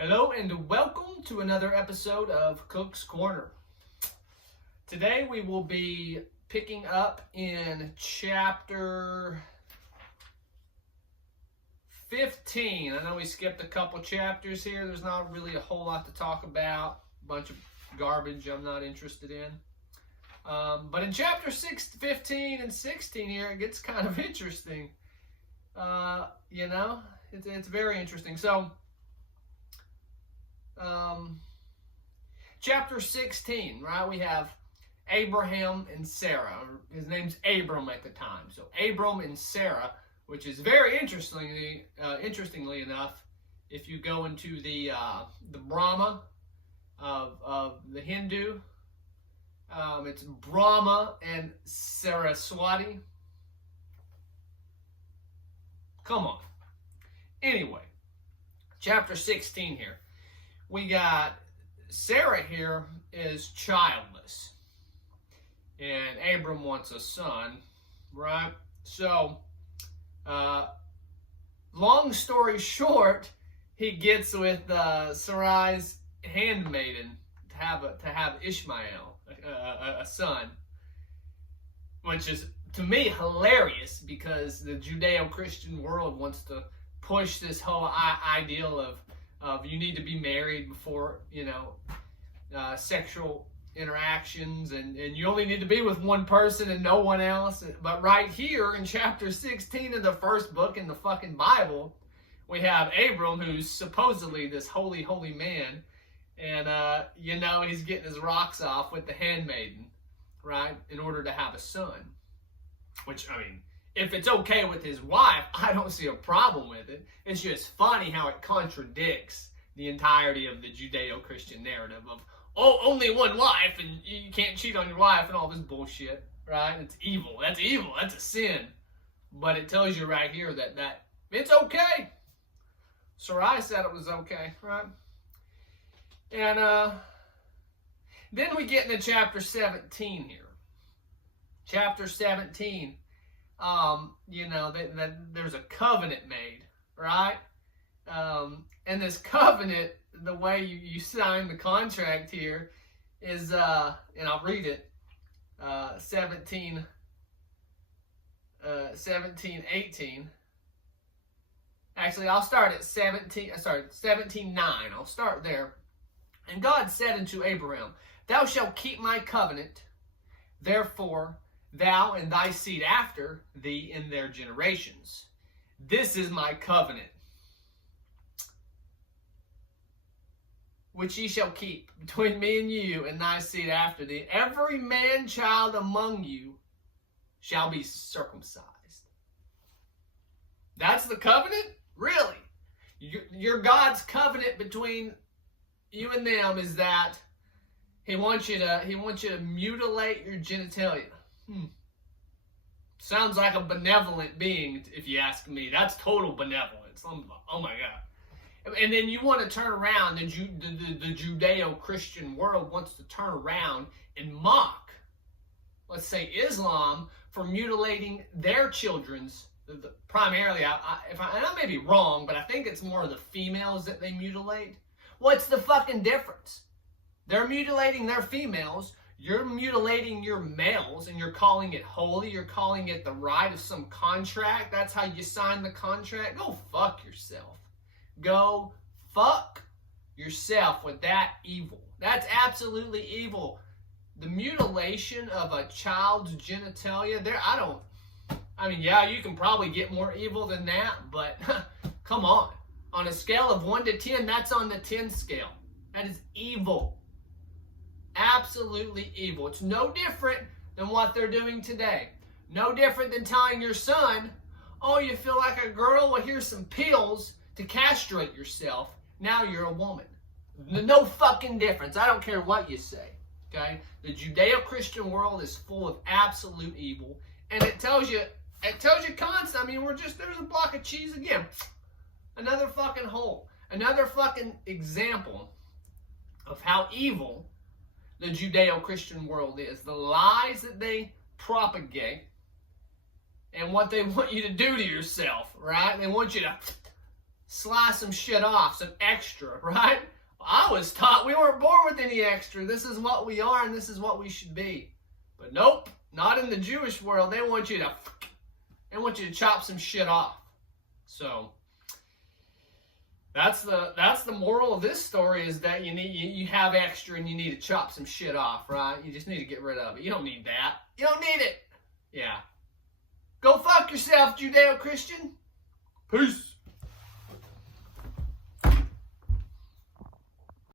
Hello and welcome to another episode of Cook's Corner. Today we will be picking up in chapter 15. I know we skipped a couple chapters here. There's not really a whole lot to talk about. A bunch of garbage I'm not interested in. But in chapter 15 and 16 here, it gets kind of interesting. It's very interesting. So, chapter 16, right? We have Abraham and Sarah. His name's Abram at the time. So Abram and Sarah, which is very interestingly enough, if you go into the Brahma of the Hindu, it's Brahma and Saraswati. Come on. Anyway, chapter 16 here. We got Sarah here is childless, and Abram wants a son, right? So, long story short, he gets with Sarai's handmaiden to have Ishmael, a son, which is to me hilarious because the Judeo-Christian world wants to push this whole ideal of you need to be married before, sexual interactions, and you only need to be with one person and no one else. But right here in chapter 16 of the first book in the fucking Bible, we have Abram, who's supposedly this holy man, and he's getting his rocks off with the handmaiden, right, in order to have a son. Which, I mean, if it's okay with his wife, I don't see a problem with it. It's just funny how it contradicts the entirety of the Judeo-Christian narrative of, only one wife and you can't cheat on your wife and all this bullshit, right? It's evil. That's evil. That's a sin. But it tells you right here that it's okay. Sarai said it was okay, right? And then we get into chapter 17 here. Chapter 17. That there's a covenant made, right? And this covenant, the way you sign the contract here is, and I'll read it, 17:18. Actually, I'll start at 17:9. I'll start there. And God said unto Abraham, Thou shalt keep my covenant, therefore thou and thy seed after thee in their generations. This is my covenant, which ye shall keep between me and you and thy seed after thee. Every man-child among you shall be circumcised. That's the covenant? Really? Your God's covenant between you and them is that He wants you to mutilate your genitalia. Sounds like a benevolent being, if you ask me. That's total benevolence. Oh my God. And then you want to turn around, the Judeo-Christian world wants to turn around and mock, let's say, Islam for mutilating their children's, primarily, and I may be wrong, but I think it's more the females that they mutilate. What's the fucking difference? They're mutilating their females. You're mutilating your males, and you're calling it holy. You're calling it the right of some contract. That's how you sign the contract. Go fuck yourself. Go fuck yourself with that evil. That's absolutely evil. The mutilation of a child's genitalia, you can probably get more evil than that, but come on. On a scale of 1 to 10, that's on the 10 scale. That is evil. Absolutely evil. It's no different than what they're doing today. No different than telling your son, you feel like a girl? Well, here's some pills to castrate yourself. Now you're a woman. No fucking difference. I don't care what you say. Okay? The Judeo-Christian world is full of absolute evil. And it tells you constant. I mean, there's a block of cheese again. Another fucking hole. Another fucking example of how evil the Judeo-Christian world is. The lies that they propagate and what they want you to do to yourself, right? They want you to slice some shit off, some extra, right? I was taught we weren't born with any extra. This is what we are and this is what we should be. But nope, not in the Jewish world. They want you to chop some shit off. So that's the moral of this story, is that you have extra and you need to chop some shit off, right? You just need to get rid of it. You don't need that. You don't need it. Yeah. Go fuck yourself, Judeo-Christian. Peace.